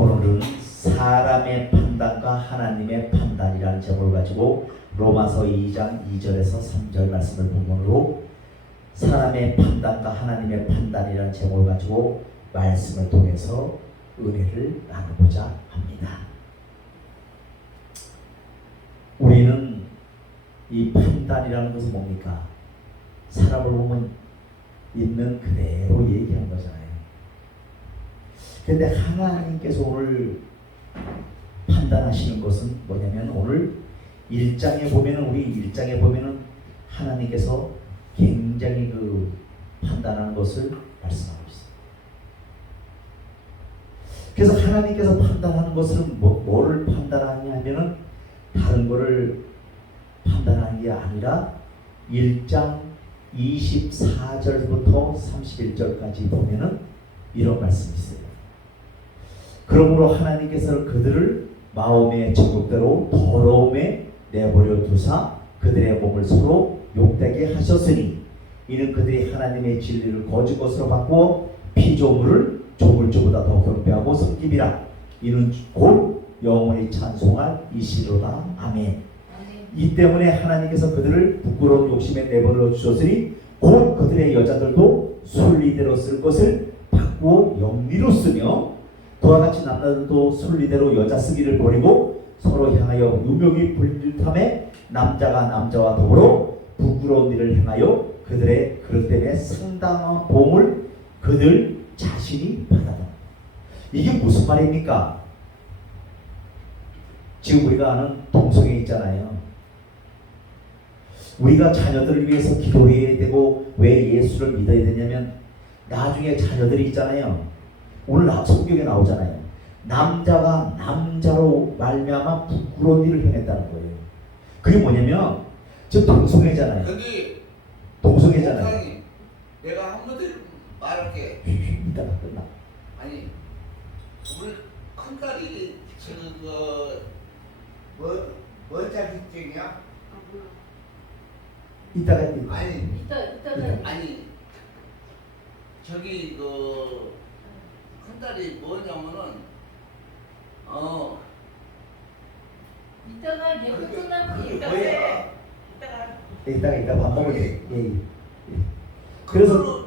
오늘은 사람의 판단과 하나님의 판단이라는 제목을 가지고 로마서 2장 2절에서 3절 말씀을 본문으로 사람의 판단과 하나님의 판단이라는 제목을 가지고 말씀을 통해서 은혜를 나누고자 합니다. 우리는 이 판단이라는 것은 뭡니까? 사람을 보면 있는 그대로 얘기한 거잖아요. 근데 하나님께서 오늘 판단하시는 것은 뭐냐면 오늘 1장에 보면은 우리 1장에 보면은 하나님께서 굉장히 판단하는 것을 말씀하고 있어요. 그래서 하나님께서 판단하는 것은 뭐를 판단하냐 하면은 다른 거를 판단하는 게 아니라 1장 24절부터 31절까지 보면은 이런 말씀이 있어요. 그러므로 하나님께서는 그들을 마음의 정욕대로 더러움에 내버려 두사 그들의 몸을 서로 욕되게 하셨으니 이는 그들이 하나님의 진리를 거짓 것으로 바꾸어 피조물을 조물주보다 더 경배하고 섬김이라. 이는 곧 영원히 찬송할 이시로다. 아멘. 이 때문에 하나님께서 그들을 부끄러운 욕심에 내버려 주셨으니 곧 그들의 여자들도 순리대로 쓸 것을 바꾸어 영리로 쓰며 그와 같이 남자들도 순리대로 여자 쓰기를 버리고 서로 향하여 유명히 불릴탐에 남자가 남자와 더불어 부끄러운 일을 행하여 그들의 그릇 때문에 상당한 보험을 그들 자신이 받아다. 이게 무슨 말입니까? 지금 우리가 아는 동성애 있잖아요. 우리가 자녀들을 위해서 기도해야 되고 왜 예수를 믿어야 되냐면 나중에 자녀들이 있잖아요. 오늘 성경에 나오잖아요. 남자가 남자로 말미암아 부끄러운 일을 행했다는 거예요. 그게 뭐냐면 저 동성애잖아요. 여기 동성애잖아요. 목사님, 내가 한 번도 말할게. 이따가 끝나. 아니, 우리 큰딸이 뭔 자격증이야? 이따가 아니 이따는 아니 저기 큰딸이 뭐냐면은 이따가 예배 끝나고 그게 이따가 뭐야? 이따가 밥 먹을 때. 예. 그래서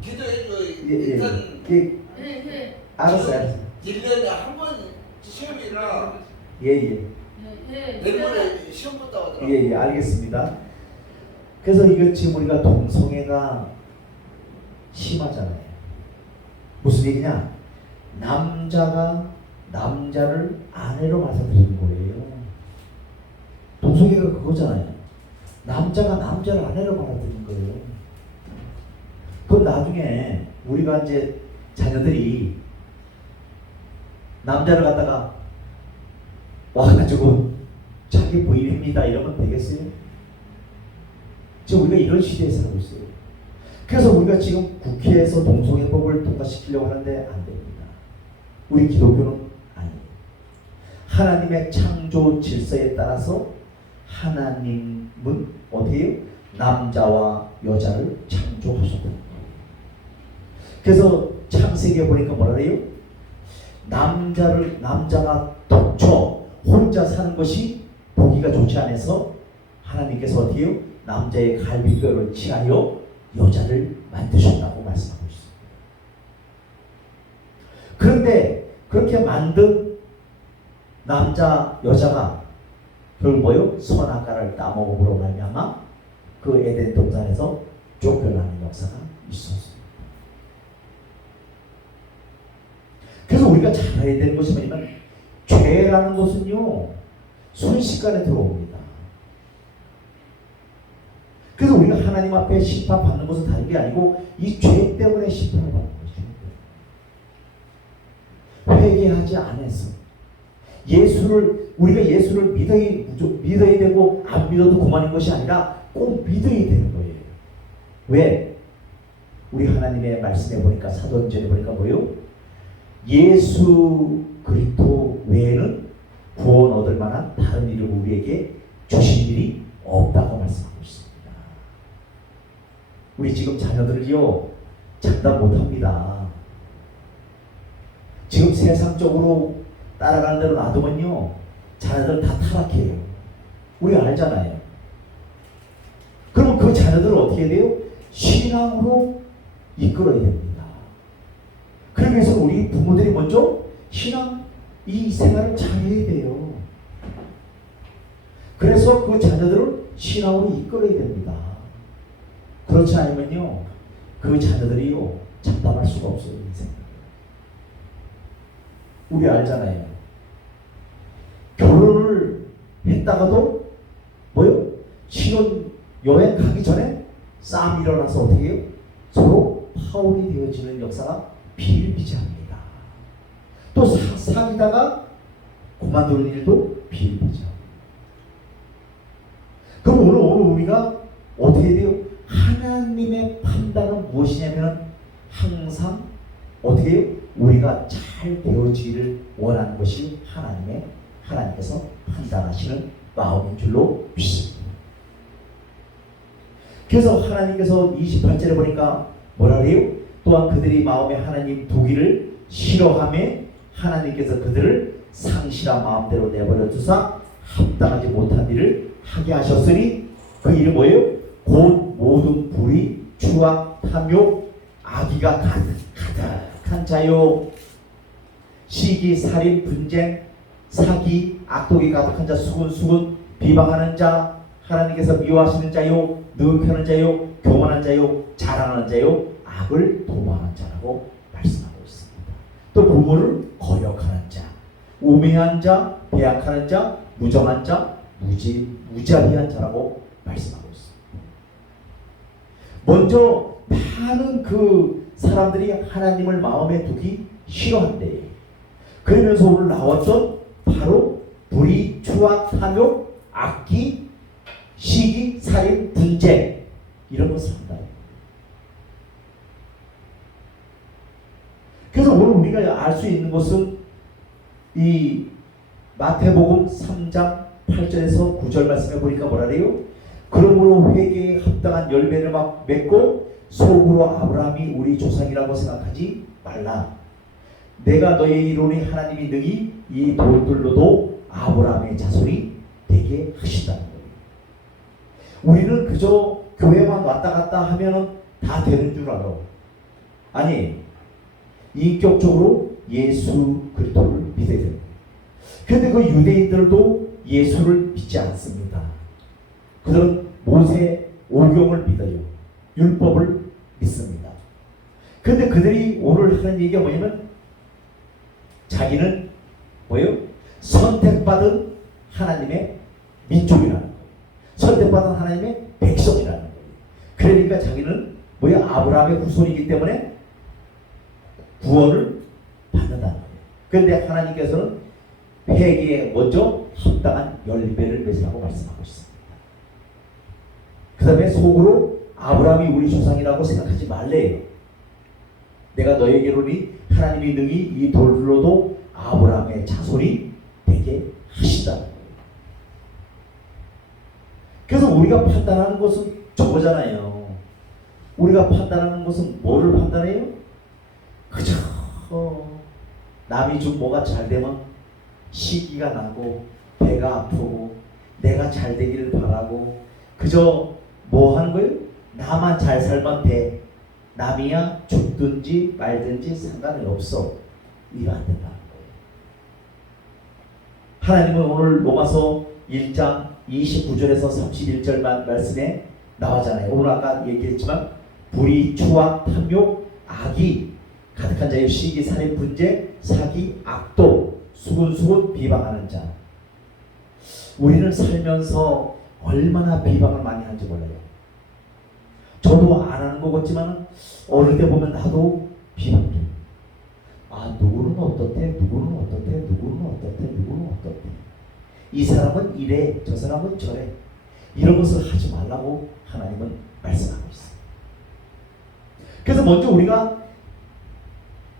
기도해줘. 예. 일단 네. 알았어요. 1년에 한 번 시험이라 예. 내년에 시험 본다고 하더라고. 예, 알겠습니다. 그래서 이거 지금 우리가 동성애가 심하잖아요. 무슨 얘기냐? 남자가 남자를 아내로 받아들이는 거예요. 동성애가 그거잖아요. 남자가 남자를 아내로 받아들이는 거예요. 그럼 나중에 우리가 이제 자녀들이 남자를 갖다가 와가지고 자기 부인입니다 이러면 되겠어요? 지금 우리가 이런 시대에 살고 있어요. 그래서 우리가 지금 국회에서 동성애법을 통과시키려고 하는데 안 됩니다. 우리 기독교는 아니에요. 하나님의 창조 질서에 따라서 하나님은 어디에요? 남자와 여자를 창조하셨다는 거예요. 그래서 창세기에 보니까 뭐라 그래요? 남자가 독처 혼자 사는 것이 보기가 좋지 않아서 하나님께서 어떻게 해요? 남자의 갈비뼈를 취하여 여자를 만드셨다고 말씀하고 있습니다. 그런데 그렇게 만든 여자가 결국 뭐요? 선악과를 따먹음으로 말미암아 그 에덴 동산에서 쫓겨나는 역사가 있었습니다. 그래서 우리가 잘 알아야 되는 것이 뭐냐면 죄라는 것은요 순식간에 들어옵니다. 그래서 우리가 하나님 앞에 심판받는 것은 다른 게 아니고 이 죄 때문에 심판을 받는 것이죠. 회개하지 않아서 우리가 예수를 믿어야 되고 안 믿어도 그만인 것이 아니라 꼭 믿어야 되는 거예요. 왜? 우리 하나님의 말씀에 보니까 사도행전에 보니까 뭐요? 예수 그리스도 외에는 구원 얻을 만한 다른 이름을 우리에게 주신 일이 없다고 말씀하고 있습니다. 우리 지금 자녀들이요 장담 못합니다. 지금 세상적으로 따라가는 대로 놔두면요 자녀들 다 타락해요. 우리 알잖아요. 그럼 그 자녀들을 어떻게 해야 돼요? 신앙으로 이끌어야 됩니다. 그러기 위해서 우리 부모들이 먼저 신앙 이 생활을 잘해야 돼요. 그래서 그 자녀들을 신앙으로 이끌어야 됩니다. 그렇지 않으면요 그 자녀들이요 장담할 수가 없어요. 인생. 우리 알잖아요. 결혼을 했다가도 뭐요? 신혼 여행 가기 전에 싸움이 일어나서 어떻게 해요? 서로 파혼이 되어지는 역사가 비일비재합니다. 또 사귀다가 그만두는 일도 비일비재합니다. 그럼 오늘 우리가 어떻게 돼요? 하나님의 판단은 무엇이냐면 항상 어떻게 해요? 우리가 잘 되어지기를 원하는 것이 하나님께서 판단하시는 마음인 줄로 믿습니다. 그래서 하나님께서 28절에 보니까 뭐라 그래요? 또한 그들이 마음에 하나님 두기를 싫어하며 하나님께서 그들을 상실한 마음대로 내버려 두사 합당하지 못한 일을 하게 하셨으니 그 일이 뭐예요? 곧 모든 불의, 추악, 탐욕, 악의가 가득한 자요. 시기, 살인, 분쟁, 사기, 악독이 가득한 자, 수군, 비방하는 자, 하나님께서 미워하시는 자요, 능욕하는 자요, 교만한 자요, 자랑하는 자요, 악을 도모하는 자라고 말씀하고 있습니다. 또 부모를 거역하는 자, 우매한 자, 배약하는 자, 무정한 자, 무자비한 자라고 말씀하고 있습니다. 먼저 많은 그 사람들이 하나님을 마음에 두기 싫어한대. 그러면서 오늘 나왔던 바로 불의, 추악, 탐욕, 악기, 시기, 살인, 분쟁 이런 것을 한다. 그래서 오늘 우리가 알 수 있는 것은 이 마태복음 3장 8절에서 9절 말씀해 보니까 뭐라 그래요? 그러므로 회개에 합당한 열매를 맺고 속으로 아브라함이 우리 조상이라고 생각하지 말라. 내가 너의 이론이 하나님이 능히 이 돌들로도 아브라함의 자손이 되게 하신다는 거예요. 우리는 그저 교회만 왔다 갔다 하면 다 되는 줄 알아. 아니, 인격적으로 예수 그리스도를 믿어야 됩니다. 그런데 그 유대인들도 예수를 믿지 않습니다. 그들은 모세 오경을 믿어요. 율법을 믿습니다. 그런데 그들이 오늘 하는 얘기가 뭐냐면 자기는 뭐예요? 선택받은 하나님의 민족이라는 거예요. 선택받은 하나님의 백성이라는 거예요. 그러니까 자기는 뭐예요? 아브라함의 후손이기 때문에 구원을 받는다는 거예요. 그런데 하나님께서는 회개에 먼저 합당한 열매를 맺으라고 말씀하고 있습니다. 그 다음에 속으로 아브라함이 우리 조상이라고 생각하지 말래요. 내가 너에게로니 하나님이 능히 이 돌로도 아브라함의 자손이 되게 하시다는 거예요. 그래서 우리가 판단하는 것은 저거잖아요. 우리가 판단하는 것은 뭐를 판단해요? 그저 남이 좀 뭐가 잘 되면 시기가 나고 배가 아프고 내가 잘 되기를 바라고 그저 뭐 하는 거예요? 나만 잘 살면 돼. 남이야 죽든지 말든지 상관이 없어. 이거 안 된다는 거예요. 하나님은 오늘 로마서 1장 29절에서 31절 말씀에 나오잖아요. 오늘 아까 얘기했지만 불의, 추악, 탐욕, 악이 가득한 자의 시기, 살인, 분쟁, 사기, 악도, 수군 비방하는 자. 우리는 살면서 얼마나 비방을 많이 하는지 몰라요. 저도 안 하는 것 같지만 어느 때 보면 나도 비방해. 아, 누구는 어떻대, 누구는 어떻대, 누구는 어떻대, 누구는 어떻대. 이 사람은 이래, 저 사람은 저래. 이런 것을 하지 말라고 하나님은 말씀하고 있어요. 그래서 먼저 우리가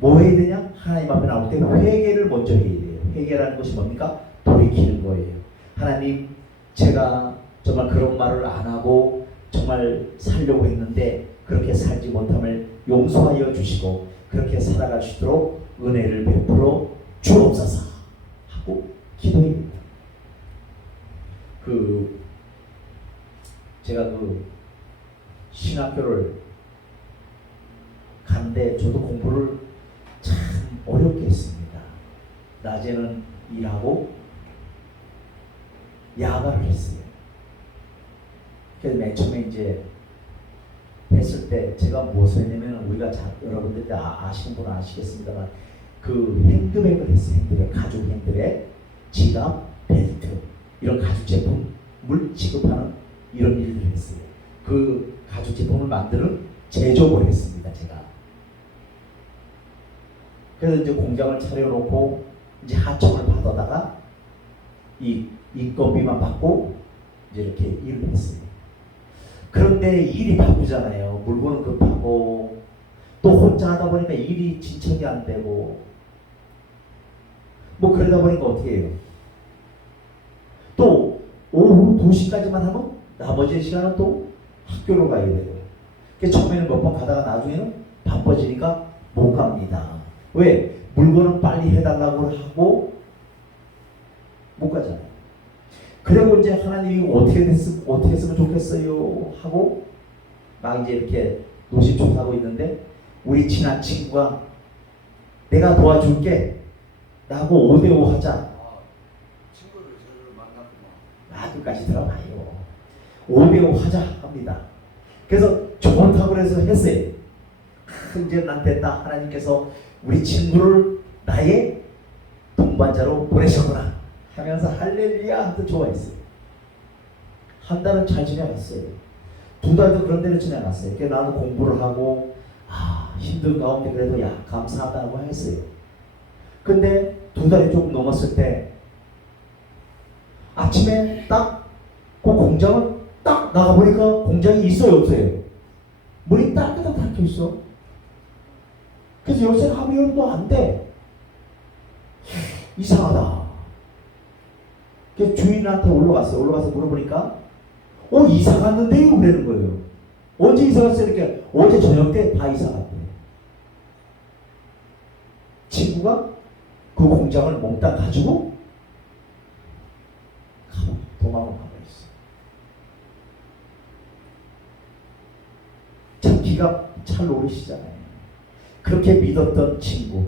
뭐 해야 되냐? 하나님 앞에 나올 때 회개를 먼저 해야 돼요. 회개라는 것이 뭡니까? 돌이키는 거예요. 하나님, 제가 정말 그런 말을 안 하고 정말 살려고 했는데 그렇게 살지 못함을 용서하여 주시고 그렇게 살아갈 수 있도록 은혜를 베풀어 주옵소서 하고 기도합니다. 제가 신학교를 갔는데 저도 공부를 참 어렵게 했습니다. 낮에는 일하고 야간을 했어요. 그래서 맨 처음에 이제 했을 때 제가 무엇을 했냐면 우리가 여러분들 아시는 분은 아시겠습니다만 핸드백을 했어요. 핸드백, 가죽 핸드백, 지갑, 벨트 이런 가죽 제품을 취급하는 이런 일들을 했어요. 그 가죽 제품을 만드는 제조업을 했습니다. 제가. 그래서 이제 공장을 차려놓고 이제 하청을 받아다가 이 인건비만 받고 이제 이렇게 일을 했어요. 그런데 일이 바쁘잖아요. 물건은 급하고 또 혼자 하다 보니까 일이 진척이 안 되고 뭐 그러다 보니까 어떻게 해요? 또 오후 2시까지만 하면 나머지 시간은 또 학교로 가야 돼요. 그래서 처음에는 몇 번 가다가 나중에는 바빠지니까 못 갑니다. 왜? 물건은 빨리 해달라고 하고 못 가잖아요. 그리고 이제 하나님이 어떻게 했으면 좋겠어요 하고 막 이제 이렇게 노심초사하고 있는데 우리 친한 친구가 내가 도와줄게 나하고 5대5 하자. 친구를 저를 만났구만. 학교까지 들어가요. 5대5 하자 합니다. 그래서 좋다고 그래서 했어요. 이제 난 됐다. 하나님께서 우리 친구를 나의 동반자로 보내셨구나 하면서 할렐루야 하면서 좋아했어요. 한 달은 잘 지내갔어요. 2달도 그런 대로 지내갔어요. 그래서 나는 공부를 하고 힘든 가운데 그래도 감사하다고 했어요. 근데 2달이 조금 넘었을 때 아침에 딱 그 공장을 딱 나가보니까 공장이 있어요 없어요? 문이 따뜻하게 닫혀 있어. 그래서 열쇠를 하면 또 안 돼. 이상하다. 그래서 주인한테 올라갔어요. 올라가서 물어보니까 이사 갔는데요? 그러는 거예요. 언제 이사 갔어요? 이렇게 어제 저녁 때 다 이사 갔대. 친구가 그 공장을 몽땅 가지고 도망을 가버렸어. 참 기가 찰 오르시잖아요. 그렇게 믿었던 친구,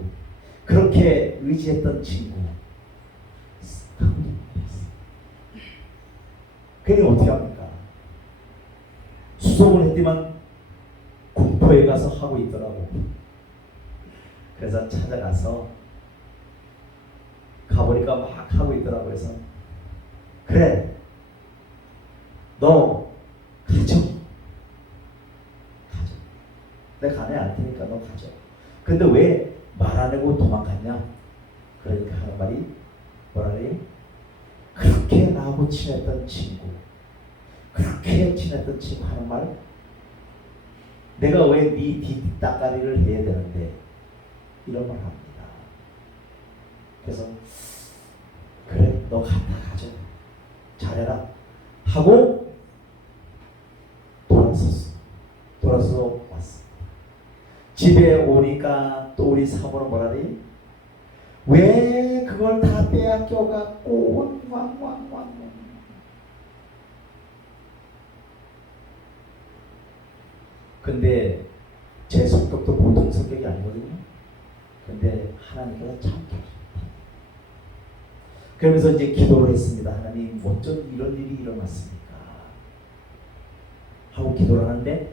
그렇게 의지했던 친구, 그게 어떻게 합니까? 수속을 했지만 공포에 가서 하고 있더라고. 그래서 찾아가서 가보니까 막 하고 있더라고. 그래서 그래 너 가져. 내가 가네 안 테니까 너 가져. 근데 왜 말 안 하고 도망갔냐? 그러니까 하는 말이 뭐라 그래요? 그렇게 나하고 친했던 친구, 그렇게 친했던 친구 하는 말, 내가 왜 네 뒷따까리를 해야 되는데 이런 말 합니다. 그래서 그래 너 갔다 가져 잘해라 하고 돌아서 왔어. 집에 오니까 또 우리 사모는 뭐라 그래? 왜 그걸 다 빼앗겨갖고 왕 근데 제 성격도 보통 성격이 아니거든요. 근데 하나님께서 참 그러면서 이제 기도를 했습니다. 하나님 어쩜 이런 일이 일어났습니까? 하고 기도를 하는데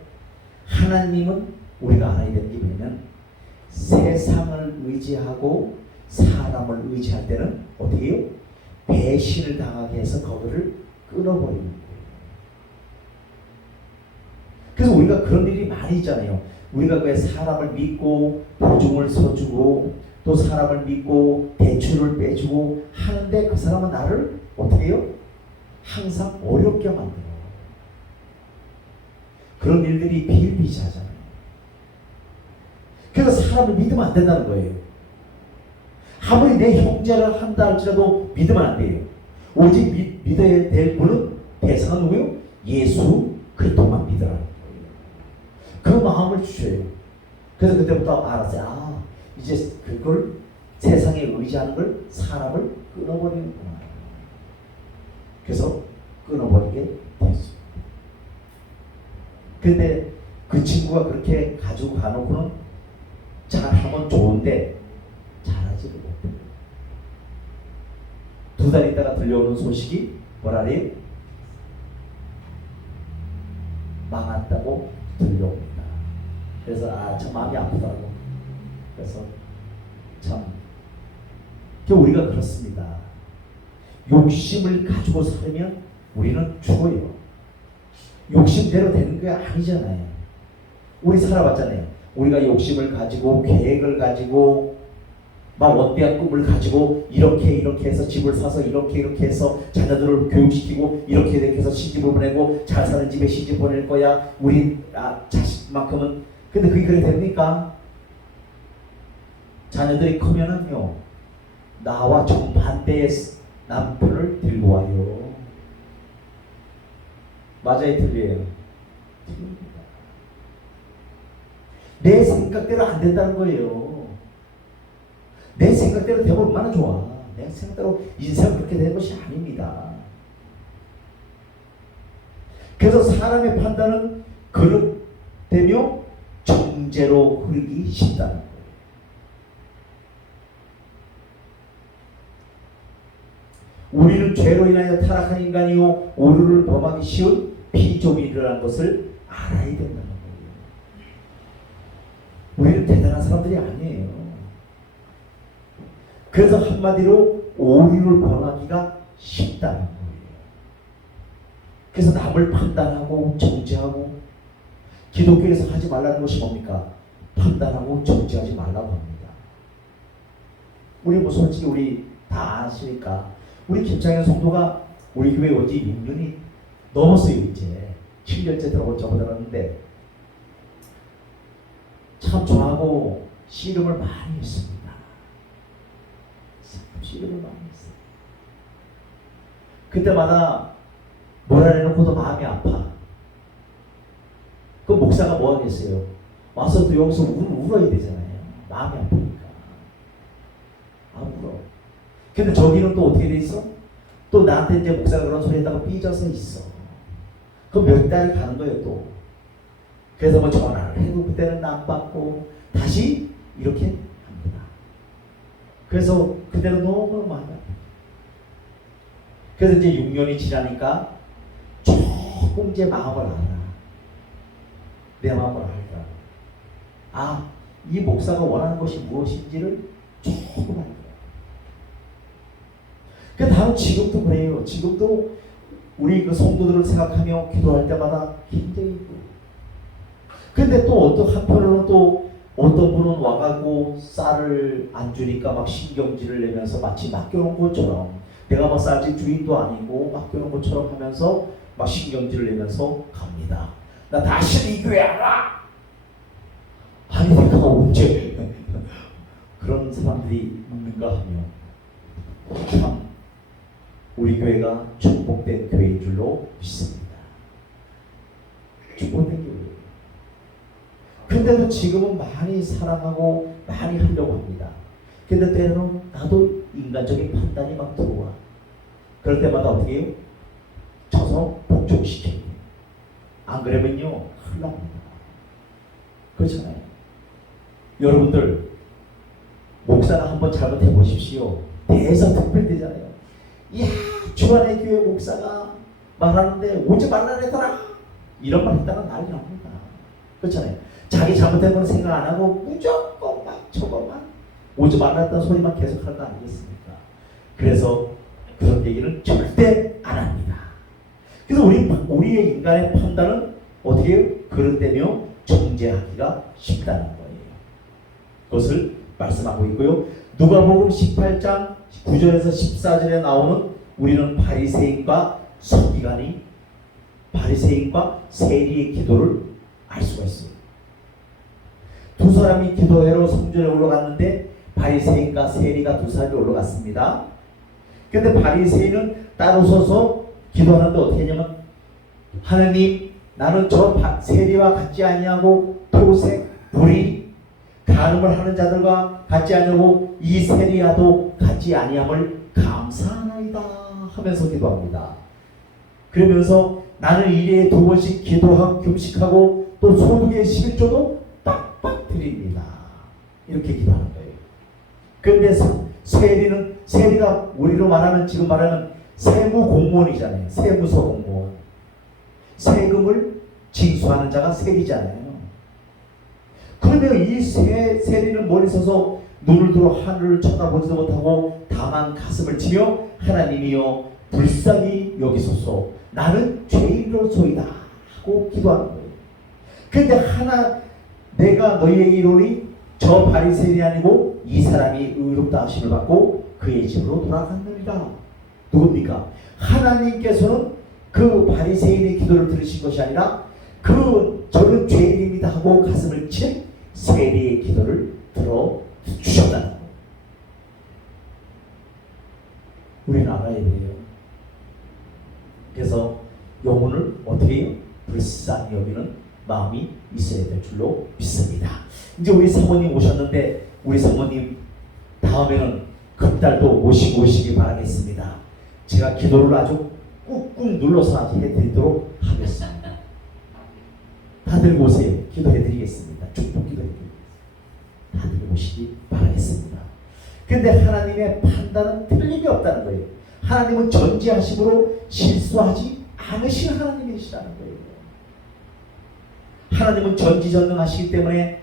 하나님은 우리가 알아야 되는 게 뭐냐면 세상을 의지하고 사람을 의지할 때는 어떻게 해요? 배신을 당하게 해서 거기를 끊어버리는 거예요. 그래서 우리가 그런 일이 많이 있잖아요. 우리가 왜 사람을 믿고 보증을 서주고 또 사람을 믿고 대출을 빼주고 하는데 그 사람은 나를 어떻게 해요? 항상 어렵게 만들어. 그런 일들이 비일비재하잖아요. 그래서 사람을 믿으면 안 된다는 거예요. 아무리 내 형제를 한다 할지라도 믿으면 안 돼요. 오직 믿어야 될 분은 대상은 누구요? 예수 그리스도만 믿으라는 거예요. 그 마음을 주셔요. 그래서 그때부터 알았어요. 이제 그걸 세상에 의지하는 걸 사람을 끊어버리는구나. 그래서 끊어버리게 됐습니다. 근데 그 친구가 그렇게 가지고 가놓고는 잘하면 좋은데 잘하지를 못해요. 2달 있다가 들려오는 소식이 뭐라래요? 망했다고 들려옵니다. 그래서 참 마음이 아프다고. 그래서 참 우리가 그렇습니다. 욕심을 가지고 살면 우리는 죽어요. 욕심대로 되는 게 아니잖아요. 우리 살아봤잖아요. 우리가 욕심을 가지고 계획을 가지고 막 원대한 꿈을 가지고 이렇게 해서 집을 사서 이렇게 해서 자녀들을 교육시키고 이렇게 해서 시집을 보내고 잘 사는 집에 시집 보낼 거야. 우리 자식만큼은. 근데 그게 그래 됩니까? 자녀들이 크면은요 나와 정반대의 남편을 들고 와요. 맞아요, 틀려요? 틀립니다. 내 생각대로 안 된다는 거예요. 내 생각대로 되면 얼마나 좋아. 내 생각대로 인생은 그렇게 되는 것이 아닙니다. 그래서 사람의 판단은 그릇되며 정죄로 흐르기 쉽다는 거예요. 우리는 죄로 인하여 타락한 인간이요 오류를 범하기 쉬운 피조물이라는 것을 알아야 된다는 거예요. 우리는 대단한 사람들이 아니에요. 그래서 한마디로 오류를 범하기가 쉽다는 거예요. 그래서 남을 판단하고 정죄하고, 기독교에서 하지 말라는 것이 뭡니까? 판단하고 정죄하지 말라고 합니다. 우리 뭐 솔직히 우리 다 아시니까 우리 김창현 성도가 우리 교회 온 지 6년이 넘었어요. 이제 7년째 들어온 저보다는데 참 저하고 씨름을 많이 했습니다. 씨름을 많이 했어요. 그때마다 뭐라 해놓고도 마음이 아파. 그 목사가 뭐 하겠어요? 와서 또 여기서 울어야 되잖아요. 마음이 아프니까. 울어. 근데 저기는 또 어떻게 돼 있어? 또 나한테 이제 목사가 그런 소리 했다가 삐져서 있어. 그럼 몇 달이 가는 거예요 또. 그래서 뭐 전화를 해도 그때는 안 받고 다시 이렇게 합니다. 그래서 그때는 너무 많이 아파요. 그래서 이제 6년이 지나니까 조금 제 마음을 알아. 내 마음을 알더라. 이 목사가 원하는 것이 무엇인지를 조금 알더라. 그 다음 지금도 그래요. 지금도 우리 그 성도들을 생각하며 기도할 때마다 굉장히 힘들어요. 근데 또 한편으로는 또 어떤 분은 와가고 쌀을 안 주니까 막 신경질을 내면서 마치 맡겨놓은 것처럼, 내가 뭐 쌀집 주인도 아니고 맡겨놓은 것처럼 하면서 막 신경질을 내면서 갑니다. 나 다시는 이 교회 안 와! 아니 내가 언제 그런 사람들이 있는가 하며 참 우리 교회가 축복된 교회인 줄로 믿습니다. 축복된 교회. 근데도 지금은 많이 사랑하고 많이 하려고 합니다. 근데 때로는 나도 인간적인 판단이 막 들어와. 그럴 때마다 어떻게 해요? 쳐서 복종시켜야 돼요. 안 그러면요 큰일 납니다. 그렇잖아요. 여러분들 목사가 한번 잘못해 보십시오. 대서특필되잖아요. 이야 주안의 교회 목사가 말하는데 오지 말라 그랬더라, 이런 말 했다가 난리 납니다. 그렇잖아요. 자기 잘못된 건 생각 안 하고 무조건 막 저것만 오지 말랐다는 소리만 계속 하는 거 아니겠습니까? 그래서 그런 얘기는 절대 안 합니다. 그래서 우리의 인간의 판단은 어떻게 해요? 그릇되며 정죄하기가 쉽다는 거예요. 그것을 말씀하고 있고요. 누가복음 18장 9절에서 14절에 나오는 우리는 바리새인과 서기관이, 바리새인과 세리의 기도를 알 수가 있어요. 두 사람이 기도회로 성전에 올라갔는데 바리새인과 세리가 두 사람이 올라갔습니다. 근데 바리새인은 따로 서서 기도하는데 어떻게 하냐면, 하느님 나는 저 세리와 같지 아니하고 토색, 불의, 간음을 하는 자들과 같지 아니하고 이 세리야도 같지 아니함을 감사하나이다 하면서 기도합니다. 그러면서 나는 일에 2번씩 기도하고 금식하고 또 소득의 11조도 빡빡 드립니다. 이렇게 기도하는 거예요. 그런데 세리가 우리로 말하면 지금 말하면 세무 공무원이잖아요. 세무서 공무원. 세금을 징수하는 자가 세리잖아요. 그런데 이 세리는 멀리 서서 눈을 들어 하늘을 쳐다보지도 못하고 다만 가슴을 치며 하나님이여 불쌍히 여기소서 나는 죄인으로소이다 하고 기도하는 거예요. 그런데 내가 너희에게 이르노니 저 바리새인이 아니고 이 사람이 의롭다 하심을 받고 그의 집으로 돌아갔느니라. 누굽니까? 하나님께서는 그 바리새인의 기도를 들으신 것이 아니라 저는 죄인입니다 하고 가슴을 친 세리의 기도를 들어주셨다는 거예요. 우리는 알아야 돼요. 그래서 영혼을 어떻게 해요? 불쌍히 여기는 마음이 있어야 될 줄로 믿습니다. 이제 우리 사모님 오셨는데 우리 사모님 다음에는 금달도 오시기 바라겠습니다. 제가 기도를 아주 꾹꾹 눌러서 해드리도록 하겠습니다. 다들 오세요. 기도해드리겠습니다. 축복 기도해드리겠습니다. 다들 오시기 바라겠습니다. 그런데 하나님의 판단은 틀림이 없다는 거예요. 하나님은 전지하심으로 실수하지 않으신 하나님이시라는 거예요. 하나님은 전지전능하시기 때문에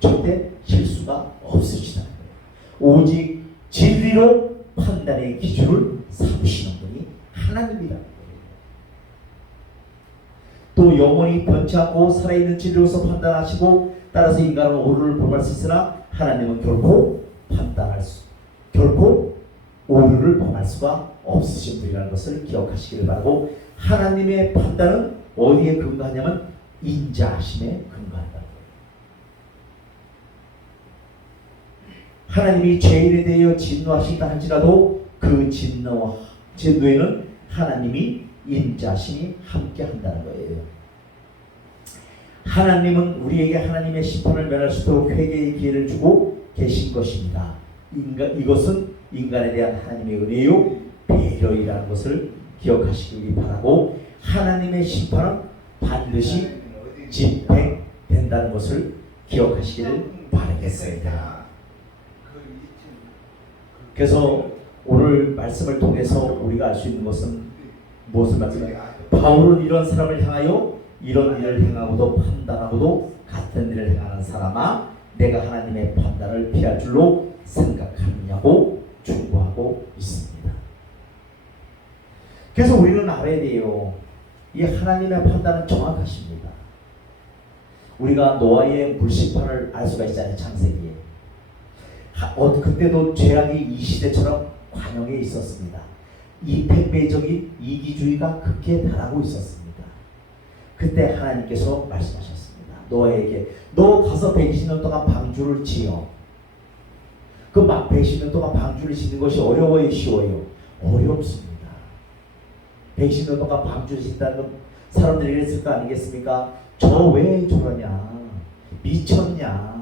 절대 실수가 없으시다는 거예요. 오직 진리로 판단의 기준을 삼으시는 분이 하나님이라는 거예요. 또 영원히 변치 않고 살아있는 진리로서 판단하시고 따라서 인간은 오류를 범할 수 있으나 하나님은 결코 오류를 범할 수가 없으신 분이라는 것을 기억하시기를 바라고 하나님의 판단은 어디에 근거하냐면 인자하심에 근거한다. 하나님이 죄인에 대하여 진노하신다 할지라도 그 진노에는 하나님이 인자심이 함께 한다는 거예요. 하나님은 우리에게 하나님의 심판을 면할 수 있도록 회개의 기회를 주고 계신 것입니다. 이것은 인간에 대한 하나님의 은혜요 배려이라는 것을 기억하시기 바라고 하나님의 심판은 반드시 집행된다는 것을 기억하시기를 바라겠습니다. 그래서 오늘 말씀을 통해서 우리가 알 수 있는 것은 무엇을 말씀해요? 바울은 이런 사람을 향하여 이런 일을 행하고도 판단하고도 같은 일을 행하는 사람아 내가 하나님의 판단을 피할 줄로 생각하느냐고 충고하고 있습니다. 그래서 우리는 알아야 돼요. 이 하나님의 판단은 정확하십니다. 우리가 노아의 물심판을 알 수가 있잖아요. 창세기에. 그때도 죄악이 이 시대처럼 관영에 있었습니다. 이 폐배적인 이기주의가 극에 달하고 있었습니다. 그때 하나님께서 말씀하셨습니다. 노아에게 너 가서 120년 동안 방주를 지어. 그 120년 동안 방주를 짓는 것이 어려워요? 쉬워요? 어렵습니다. 120년 동안 방주를 짓다는 건 사람들이 이랬을 거 아니겠습니까? 저 왜 저러냐? 미쳤냐?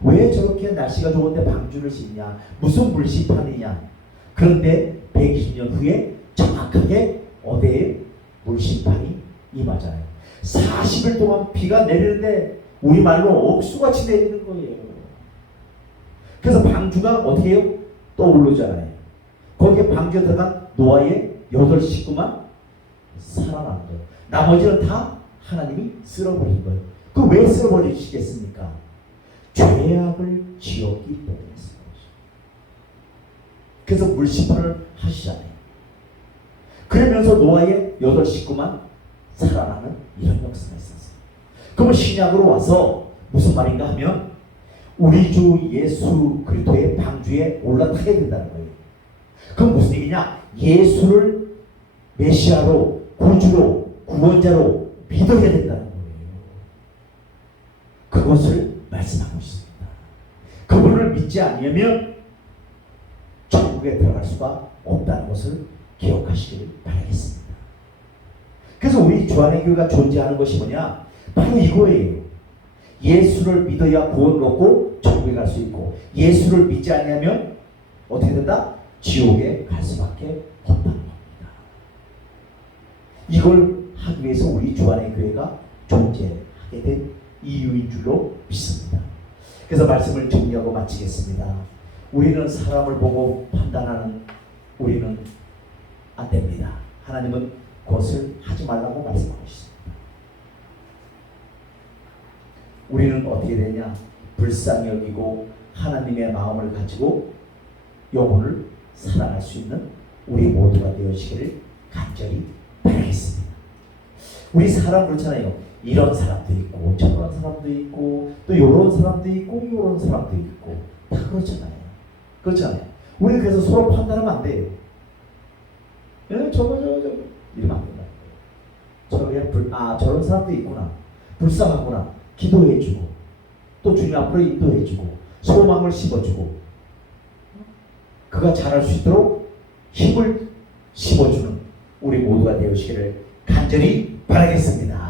왜 저렇게 날씨가 좋은데 방주를 짓냐? 무슨 물심판이냐? 그런데 120년 후에 정확하게 어디에 물심판이 임하잖아요. 40일 동안 비가 내리는데 우리말로 억수같이 내리는 거예요. 그래서 방주가 어떻게 해요? 떠오르잖아요. 거기에 방주에 들어간 노아의 8 식구만 살아난 거예요. 나머지는 다 하나님이 쓸어버린 거예요. 그 왜 쓸어버리시겠습니까? 죄악을 지었기 때문에 쓸어버리죠. 그래서 물심판을 하시잖아요. 그러면서 노아의 8 식구만 살아나는 이런 역사가 있었어요. 그러면 신약으로 와서 무슨 말인가 하면 우리 주 예수 그리스도의 방주에 올라타게 된다는 거예요. 그건 무슨 얘기냐? 예수를 메시아로, 구주로, 구원자로 믿어야 된다는 거예요. 그것을 말씀하고 있습니다. 그분을 믿지 않으면 천국에 들어갈 수가 없다는 것을 기억하시길 바라겠습니다. 그래서 우리 주안의 교회가 존재하는 것이 뭐냐? 바로 이거예요. 예수를 믿어야 구원을 얻고 천국에 갈 수 있고 예수를 믿지 않으면 어떻게 된다? 지옥에 갈 수밖에 없다는 겁니다. 이걸 하기 위해서 우리 주안의 교회가 존재하게 된 이유인 줄로 믿습니다. 그래서 말씀을 정리하고 마치겠습니다. 우리는 사람을 보고 판단하는 우리는 안 됩니다. 하나님은 그것을 하지 말라고 말씀하고 있습니다. 우리는 어떻게 되냐? 불쌍히 여기고 하나님의 마음을 가지고 영혼을 사랑할 수 있는 우리 모두가 되어지기를 간절히 바라겠습니다. 우리 사람 그렇잖아요. 이런 사람도 있고 저런 사람도 있고 또 이런 사람도 있고 이런 사람도 있고 다 그렇잖아요. 그렇잖아요. 우리 그래서 서로 판단하면 안 돼요. 저거 이러면 안 된다. 저런 사람도 있구나. 불쌍하구나. 기도해주고 또 주님 앞으로 인도해주고 소망을 심어주고 그가 잘할 수 있도록 힘을 심어주는 우리 모두가 되시기를 간절히 바라겠습니다.